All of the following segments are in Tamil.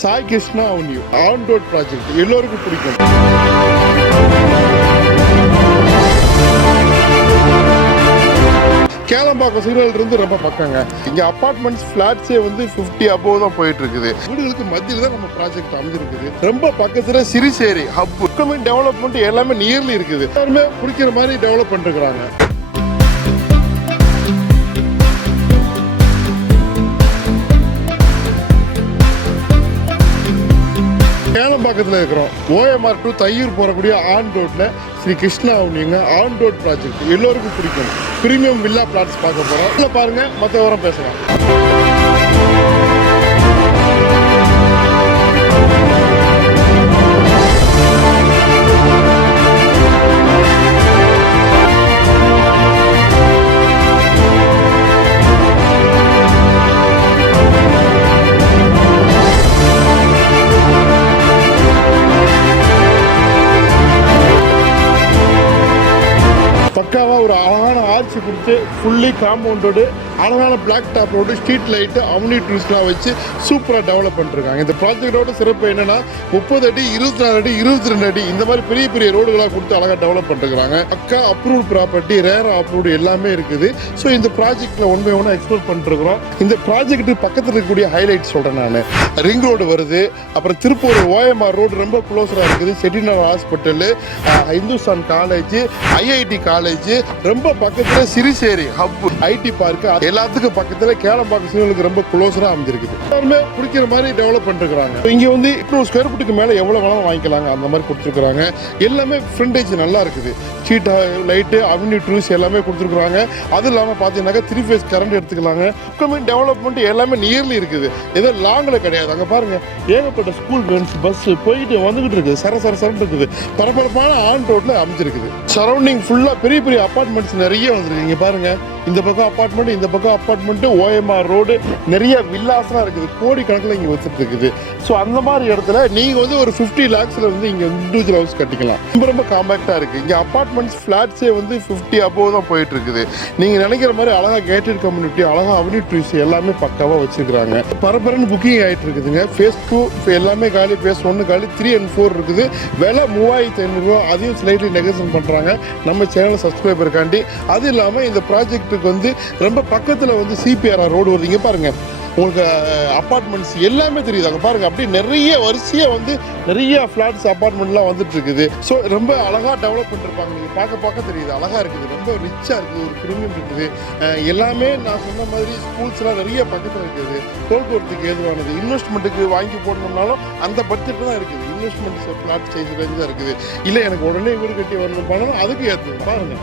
Sai Krishna avenue on road project எல்லோருக்கும் பிடிக்கும். கேளம்பாக்கம் சிக்னல் இருந்து ரொம்ப பக்கங்க. இங்க அபார்ட்மெண்ட்ஸ் ஃப்ளாட்ஸே வந்து 50 அபோவ் தான் போயிட்டு இருக்குது வீடுகளுக்கு மத்தியில் தான் நம்ம ப்ராஜெக்ட் அமைஞ்சிருக்குது. ரொம்ப பக்கத்துல சிறிசேரி ஹப் டெவலப்மெண்ட் எல்லாமே நியர்லி இருக்குது. எல்லாருமே பிடிக்கிற மாதிரி டெவலப் பண்ணிருக்கிறாங்க. கேளம்பாக்கத்தில் இருக்கிறோம். ஓஎம்ஆர் டு தையூர் போகக்கூடிய ஆன் ரோட்ல ஸ்ரீ கிருஷ்ணா அவனிங்க ஆன் ரோட் ப்ராஜெக்ட் எல்லோருக்கும் பிடிக்கும். ப்ரீமியம் வில்லா பிளாட்ஸ் பார்க்க போகிறோம் இல்லை பாருங்க மற்ற விவரம் பேசலாம். அழகான ஆர்ச்சி கொடுத்து ஃபுல்லி காம்பவுண்டோடு அழகான black top road street light avenue ட்ரூஸ்லாம் வச்சு சூப்பராக டெவலப் பண்ணிருக்காங்க. இந்த ப்ராஜெக்டோட சிறப்பு என்னன்னா முப்பது அடி இருபத்தி நாலு அடி இருபத்தி ரெண்டு அடி இந்த மாதிரி பெரிய பெரிய ரோடுகளாக கொடுத்து அழகாக டெவலப் பண்ணிருக்காங்க. அக்கா அப்ரூவ் ப்ராப்பர்ட்டி ரேர் அப்ரூவ்டு எல்லாமே இருக்குது. ஸோ இந்த ப்ராஜெக்ட்டில் ஒன் பை ஒன்று எக்ஸ்ப்ளோர் பண்ணிருக்கிறோம். இந்த ப்ராஜெக்ட் பக்கத்தில் இருக்கக்கூடிய ஹைலைட் சொல்கிறேன் நான். ரிங் ரோடு வருது அப்புறம் திருப்பூர் ஓஎம்ஆர் ரோடு ரொம்ப க்ளோஸராக இருக்குது. Chettinad hospital Hindustan college IIT college ரொம்ப பக்கத்தில் சிறிசேரி ஹப் ஐடி பார்க்கு எல்லாத்துக்கும் பக்கத்தில் கேளம்பாக்கம் சிவனுக்கு ரொம்ப க்ளோஸராக அமைஞ்சிருக்குது. எல்லாருமே பிடிக்கிற மாதிரி டெவலப் பண்ணிருக்காங்க இங்கே வந்து இன்னொரு ஸ்கொயர் ஃபீட்டுக்கு மேலே எவ்வளோ வேணாலும் வாங்கிக்கலாங்க. அந்த மாதிரி கொடுத்துருக்குறாங்க. எல்லாமே ஃப்ரண்டேஜ் நல்லா இருக்குது. சீட்டா லைட்டு அவென்யூ ட்ரூஸ் எல்லாமே கொடுத்துருக்குறாங்க. அதுவும் இல்லாமல் பார்த்தீங்கன்னாக்கா த்ரீ ஃபேஸ் கரண்ட் எடுத்துக்கலாங்க. அப்கமிங் டெவலப்மெண்ட் எல்லாமே நியர்லி இருக்குது. ஏதோ லாங்கில் கிடையாது. அங்கே பாருங்க. ஏகப்பட்ட ஸ்கூல் வேன்ஸ் பஸ் போயிட்டு வந்துகிட்டு இருக்குது. சர சர சரன்னு இருக்குது. பரபரப்பான ஆன் ரோட்ல அமைஞ்சிருக்குது. சரௌண்டிங் ஃபுல்லாக பெரிய பெரிய அப்பார்ட்மெண்ட்ஸ் நிறைய வந்துருக்கு. இங்கே பாருங்கள் இந்த பக்கம் அப்பார்ட்மெண்ட் இந்த பக்கம் அப்பார்ட்மெண்ட்டு ஓஎம்ஆர் ரோடு நிறைய வில்லாஸ்லாம் இருக்குது. கோடி கணக்கில் இங்கே வச்சுட்டு இருக்குது. ஸோ அந்த மாதிரி இடத்துல நீங்கள் வந்து ஒரு ஃபிஃப்டி லேக்ஸில் வந்து இங்கே இண்டிவிஜுவல் ஹவுஸ் கட்டிக்கலாம். ரொம்ப ரொம்ப காம்பேக்டாக இருக்குது இங்கே அப்பார்ட்மெண்ட்ஸ் ஃப்ளாட்ஸே வந்து ஃபிஃப்டி அபோவ் தான் போயிட்டு இருக்குது நீங்கள் நினைக்கிற மாதிரி அழகாக கேட்டட் கம்யூனிட்டி அழகாக அவனி ட்ரீஸ் எல்லாமே பக்காவாக வச்சிருக்காங்க பரபரன்னு புக்கிங் ஆகிட்டு இருக்குதுங்க ஃபேஸ் டூ எல்லாமே காலி. ஃபேஸ் ஒன்று காலி. த்ரீ அண்ட் ஃபோர் இருக்குது. விலை மூவாயிரத்து ஐநூறுரூவா அதையும் ஸ்லைட்லி நெகோசியேட் பண்ணுறாங்க நம்ம சேனல் சப்ஸ்கிரைபருக்காண்டி அது இல்லாமல் இந்த ப்ராஜெக்ட்டுக்கு வந்து ரொம்ப பக்கத்தில் வந்து சிபிஆர்ஆர் ரோடு வருதுங்க பாருங்கள் பாருங்க. உங்களுக்கு அப்பார்ட்மெண்ட்ஸ் எல்லாமே தெரியுது. அங்கே பாருங்கள் அப்படியே நிறைய வரிசையாக வந்து நிறைய ஃப்ளாட்ஸ் அப்பார்ட்மெண்ட்லாம் வந்துட்டு இருக்குது. ஸோ ரொம்ப அழகாக டெவலப் பண்ணிருப்பாங்க. நீங்கள் பார்க்க பார்க்க தெரியுது. அழகாக இருக்குது. ரொம்ப ரிச்சாக இருக்குது. ஒரு ப்ரீமியம் இருக்குது. எல்லாமே நான் சொன்ன மாதிரி ஸ்கூல்ஸ்லாம் நிறைய பக்கத்தில் இருக்குது. போக்குவரத்துக்கு ஏதுவானது. இன்வெஸ்ட்மெண்ட்டுக்கு வாங்கி போடணும்னாலும் அந்த பட்ஜெட் தான் இருக்குது. இன்வெஸ்ட்மெண்ட்ஸ் ஃப்ளாட் சைஸ் தான் இருக்குது. இல்லை எனக்கு உடனே வீடு கட்டி வரணும். பண்ணணும் அதுக்கு ஏற்றது பாருங்கள்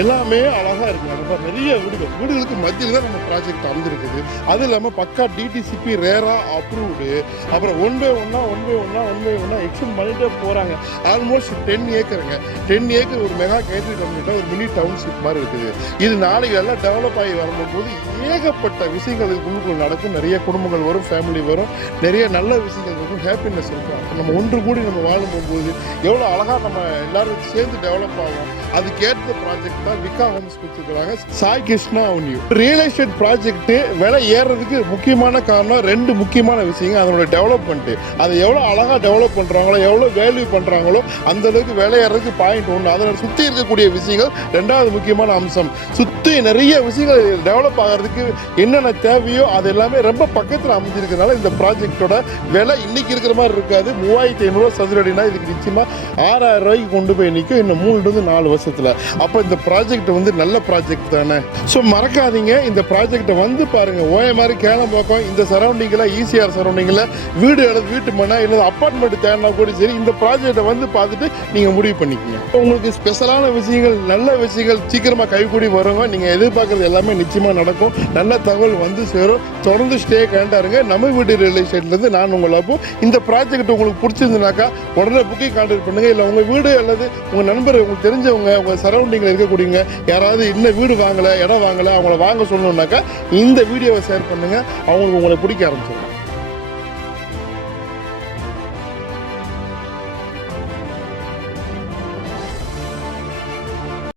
எல்லாமே அழகாக இருக்கு. நம்ம நிறைய வீடுகள் வீடுகளுக்கு மத்தியில் தான் நம்ம ப்ராஜெக்ட் அமைஞ்சிருக்குது. அது இல்லாமல் பக்கா டிடிசிபி ரேரா அப்ரூவ்டு அப்புறம் ஒன் பை ஒன்னா ஒன் பை ஒன்னா ஒன் பை ஒன்னா எக்ஸ்டெண்ட் பண்ணிட்டே போகிறாங்க ஆல்மோஸ்ட் டென் ஏக்கருங்க. டென் ஏக்கர் ஒரு மெகா கேட்ரி கம்யூனிட்டாக ஒரு மினி டவுன்ஷிப் மாதிரி இருக்குது. இது நாளைக்கு எல்லாம் டெவலப் ஆகி வரும்போது ஏகப்பட்ட விஷயங்கள் உள்ளுக்குள்ள நடக்கும். நிறைய குடும்பங்கள் வரும் ஃபேமிலி வரும். நிறைய நல்ல விஷயங்கள் இருக்கும். ஹாப்பினஸ் இருக்கும். நம்ம ஒன்று கூடி நம்ம வாழும் போகும்போது எவ்வளோ அழகாக நம்ம எல்லாரும் சேர்ந்து டெவலப் ஆகும். அதுக்கேற்ற ப்ராஜெக்ட் தான் விகா ஹோம்ஸ் கொடுத்துருக்காங்க Sai Krishna avenue real estate project விலை ஏறுறதுக்கு முக்கியமான காரணம் ரெண்டு முக்கியமான விஷயங்கள். அதனோட டெவலப்மெண்ட் அதை எவ்வளோ அழகாக டெவலப் பண்ணுறாங்களோ எவ்வளோ வேல்யூ பண்ணுறாங்களோ அந்த அளவுக்கு விலை ஏறதுக்கு பாயிண்ட் ஒன்று அதில் சுற்றி இருக்கக்கூடிய விஷயங்கள் ரெண்டாவது முக்கியமான அம்சம். சுற்றி நிறைய விஷயங்கள் டெவலப் ஆகிறதுக்கு என்னென்ன தேவையோ அது எல்லாமே ரொம்ப பக்கத்தில் அமைஞ்சிருக்கிறதுனால இந்த ப்ராஜெக்டோட விலை இன்னைக்கு இருக்கிற மாதிரி இருக்காது. மூவாயிரத்தி ஐநூறுரூவா சதுரடினா இதுக்கு நிச்சயமாக ஆறாயிரம் ரூபாய்க்கு கொண்டு போய் நிற்கும் இன்னும் மூணுலேருந்து நாலு வருஷம் மாதத்தில் அப்போ இந்த ப்ராஜெக்ட் வந்து நல்ல ப்ராஜெக்ட் தானே? ஸோ மறக்காதீங்க. இந்த ப்ராஜெக்ட்டை வந்து பாருங்கள் ஓய மாதிரி ஓஎம்ஆர் கேளம்பாக்கம் இந்த சரௌண்டிங்கில் ஈசிஆர் சரௌண்டிங்கில் வீடு அல்லது வீட்டு மனை இல்லை அப்பார்ட்மெண்ட் தேடினா கூட சரி இந்த ப்ராஜெக்ட்டை வந்து பார்த்துட்டு நீங்கள் முடிவு பண்ணிக்கோங்க. உங்களுக்கு ஸ்பெஷலான விஷயங்கள் நல்ல விஷயங்கள் சீக்கிரமாக கைகூடி வருங்க. நீங்கள் எதிர்பார்க்குறது எல்லாமே நிச்சயமாக நடக்கும். நல்ல தகவல் வந்து சேரும். தொடர்ந்து ஸ்டே கண்டாருங்க நம்ம வீடு ரியல் எஸ்டேட்லேருந்து நான் உங்களை அப்போ இந்த ப்ராஜெக்ட் உங்களுக்கு பிடிச்சிருந்துனாக்கா உடனே புக்கிங் கான்டாக்ட் பண்ணுங்கள் இல்லை உங்கள் வீடு அல்லது உங்கள் நண்பர் உங்களுக்கு தெரிஞ்சவங்க உங்கள் சரௌண்டிங்கில் இருக்கக்கூடியவங்க யாராவது இன்னும் வீடு வாங்கலை இடம் வாங்கலை அவங்கள வாங்க சொல்லணுன்னாக்கா இந்த வீடியோவை ஷேர் பண்ணுங்க. அவங்களுக்கு உங்களை பிடிக்க ஆரம்பிச்சிடும்.